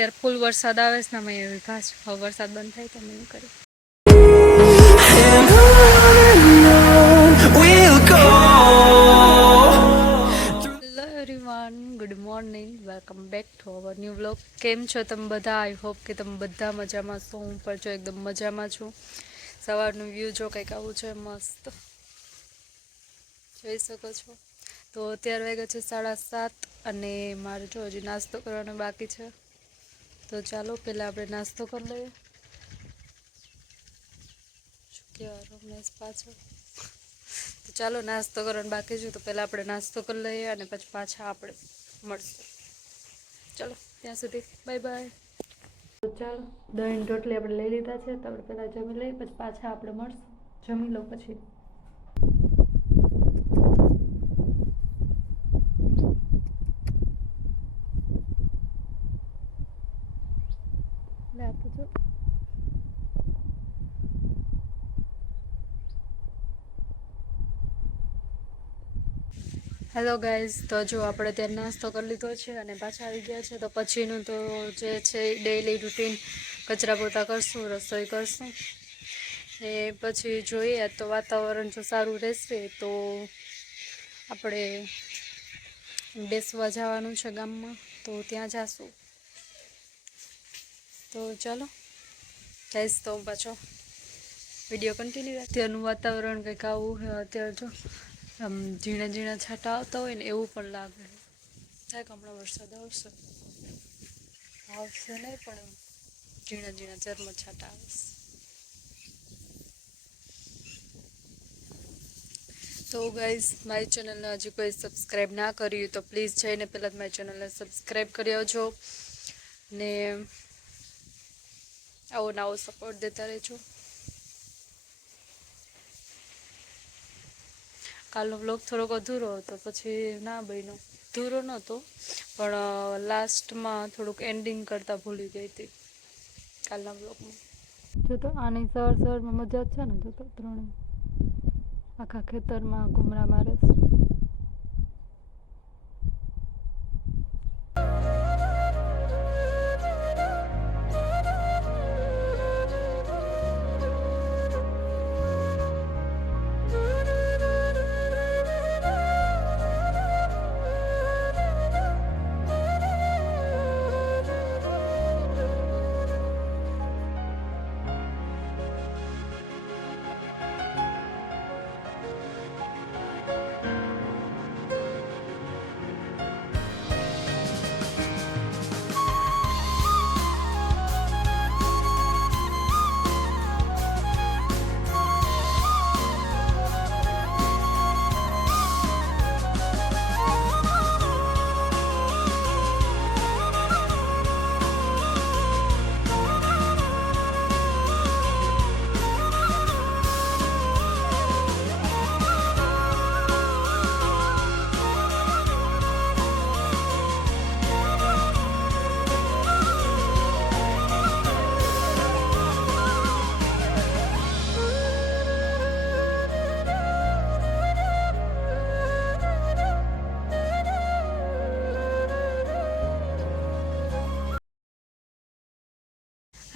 यार फुल वरसाद आवे છે ને અમે ઘાસ હવે વરસાદ બંધ થાય તો અમે એવું કરીએ. Hello everyone, good morning, welcome back to our new vlog. કેમ છો તમે બધા? આઈ હોપ કે તમે બધા મજામાં છો. હું પણ જો એકદમ મજામાં છું. સવારનું વ્યૂ જો કંઈક આવું છે, મસ્ત જોઈ શકો છો. તો અત્યારે વાગ્યા છે 7:30 અને મારે જો હજી નાસ્તો કરવાનો બાકી છે. તો ચાલો પહેલાં આપણે નાસ્તો કરી લઈએ. રમેશ પાછો તો ચાલો નાસ્તો કરવાનો બાકી છે, તો પહેલાં આપણે નાસ્તો કરી લઈએ અને પછી પાછા આપણે મળશું. ચાલો ત્યાં સુધી બાય બાય. તો ચાલો દહીં રોટલી આપણે લઈ લીધા છે, તો આપણે પહેલાં જમી લઈએ, પછી પાછા આપણે મળશું. જમી લો પછી. હેલો ગાઈઝ, તો જો આપણે ત્યાં નાસ્તો કરી લીધો છે અને પાછા આવી ગયા છે. તો પછીનું તો જે છે ડેઈલી રૂટીન, કચરા પોતા કરશું, રસોઈ કરશું એ પછી જોઈએ. તો વાતાવરણ જો સારું રહેશે તો આપણે બેસવા જવાનું છે ગામમાં, તો ત્યાં જાશું. તો ચાલો ગાઈઝ, તો પાછો વિડીયો કન્ટિન્યુ. અત્યારનું વાતાવરણ કંઈક આવું છે. અત્યારે જો આમ ઝીણા ઝીણા છાંટા આવતા હોય ને એવું પણ લાગે. થાય કે હમણાં વરસાદ આવશે નહીં, પણ ઝીણા ઝીણા ઝરમર છાંટા આવશે. તો ગાઈઝ, મારી ચેનલને હજી કોઈ સબસ્ક્રાઈબ ના કર્યું તો પ્લીઝ જઈને પહેલાં મારી ચેનલને સબસ્ક્રાઈબ કરી આવજો ને આવો નવો સપોર્ટ દેતા રહેજો. કાલનો બ્લોગ થોડોક અધૂરો હતો, પછી ના બન્યો. અધૂરો નહોતો પણ લાસ્ટમાં થોડુંક એન્ડિંગ કરતાં ભૂલી ગઈ હતી કાલના બ્લોગમાં. જો તો આની સવારમાં મજા જ છે ને. જો તો ત્રણે આખા ખેતરમાં ઘૂમરા મારે છે.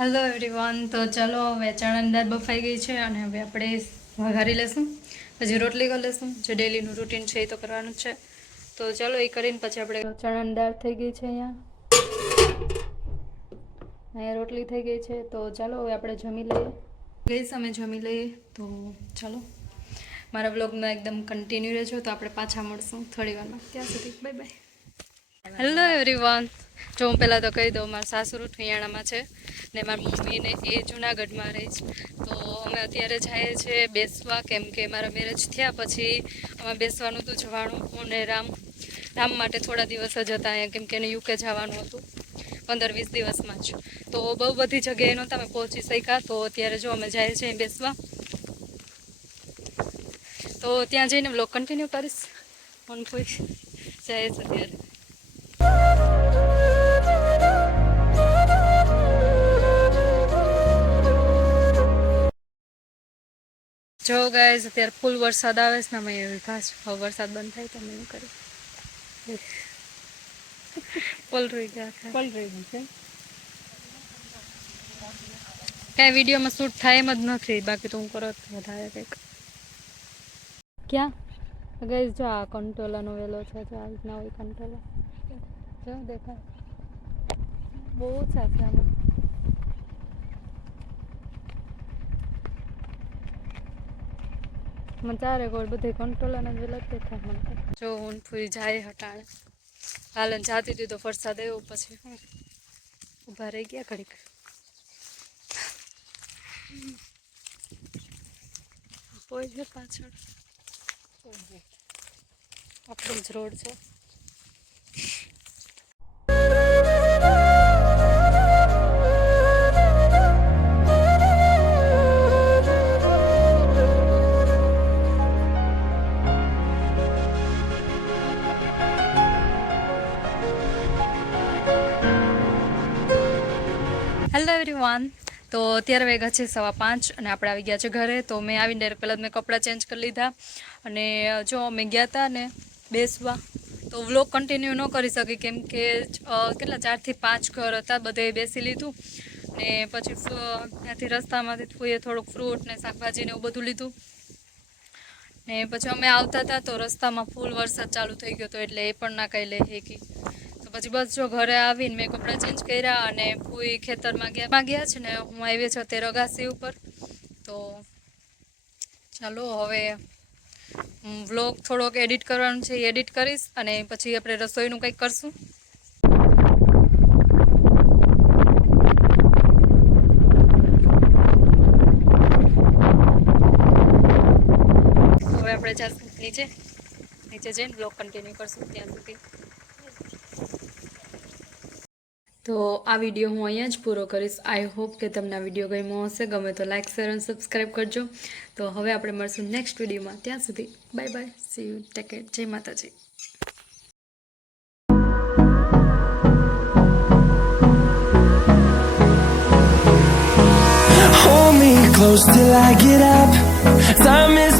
હેલો એવરીવન, તો ચાલો હવે ચણાની દાળ બફાઈ ગઈ છે અને હવે આપણે વઘારી લેશું, પછી રોટલી કરી લેશું. જે ડેલીનું રૂટીન છે એ તો કરવાનું જ છે. તો ચાલો એ કરીને પછી આપણે ચણાની દાળ થઈ ગઈ છે, અહીંયા રોટલી થઈ ગઈ છે. તો ચાલો હવે આપણે જમી લઈએ. ગઈ અમે જમી લઈએ. તો ચાલો મારા બ્લોગમાં એકદમ કન્ટિન્યુ રહેજો. તો આપણે પાછા મળશું થોડી વારમાં. ત્યાં સુધી બાય બાય. હેલો એવરીવન, જો હું પહેલાં તો કહી દઉં, મારા સાસુ ઠિયાણામાં છે ને મારી મમ્મીને એ જુનાગઢમાં રહે છે. તો અમે અત્યારે જઈએ છીએ બેસવા, કેમ કે મારા મેરેજ થયા પછી અમે બેસવાનું હતું જવાનું. અને રામ માટે થોડા દિવસ જ હતા અહીંયા, કેમ કે એને યુકે જવાનું હતું 15-20 દિવસમાં જ. તો બહુ બધી જગ્યાએ નહોતા અમે પહોંચી શક્યા. તો અત્યારે જો અમે જઈએ છીએ બેસવા, તો ત્યાં જઈને બ્લોગ કન્ટિન્યુ કરીશ. ફોન કોઈ જાય છે અત્યારે. જો ગાઈઝ, અત્યારે ફૂલ વરસાદ આવે છે ને અમે ઘાસ હવે વરસાદ બંધ થાય તો અમે એવું કરીએ. પલરી ગયા છે. કાંઈ વિડીયોમાં શૂટ થાય એમ જ નથી, બાકી તો હું કરત વધારે કંઈક. ક્યાં ગઈ જો આ કંટોલાનો વેલો છે, જો આ રીતના હોય કંટોલા, જો દેખાય બહુ ઓછા છે આમાં. મને ચારે ગોળ બધે કંટોલાના જ વેલા જ દેખાય મને તો. જો હું ફૂઈ જાય હટાણે હાલન જાતી હતી તો વરસાદ આવ્યો, પછી હું ઊભા રહી ગયા ઘડીક. કોઈ છે પાછળ, આપણો જ રોડ છે. હેલો એવરીવન, તો અત્યારે વાગ્યા છે 5:15 અને આપણે આવી ગયા છે ઘરે. તો મેં આવીને ડાયરેક્ટ પહેલાં મેં કપડાં ચેન્જ કરી લીધા, અને જો અમે ગયા હતા ને બેસવા, તો વ્લોગ કન્ટિન્યુ ન કરી શકી કેમ કે કેટલા 4 થી 5 ઘર હતા, બધે બેસી લીધું. ને પછી ત્યાંથી રસ્તામાંથી ફૂઈએ થોડુંક ફ્રૂટ ને શાકભાજી ને એવું બધું લીધું. ને પછી અમે આવતા હતા તો રસ્તામાં ફૂલ વરસાદ ચાલુ થઈ ગયો હતો, એટલે એ પણ ના કાંઈ લે હેકી. પછી બસ જો ઘરે આવીને મેં કપડાં ચેન્જ કર્યા અને ફૂઈ ખેતરમાં ગયા છે ને હું આવી છું તે રગાસી ઉપર. તો ચાલો હવે વ્લોગ થોડોક એડિટ કરવાનું છે, એડિટ કરીશ અને પછી આપણે રસોઈનું કંઈક કરશું. હવે આપણે જઈશું નીચે જઈને વ્લોગ કન્ટિન્યુ કરશું ત્યાં સુધી. તો આ વિડીયો હું અહીંયા જ પૂરો કરીશ. આઈ હોપ કે તમને આ વિડીયો ગમ્યો હશે. ગમે તો લાઇક, શેર અને સબસ્ક્રાઈબ કરજો. તો હવે આપણે મળશું નેક્સ્ટ વિડીયોમાં. ત્યાં સુધી bye bye, C you, take care, જય માતાજી. Hold me close till I get up. Time is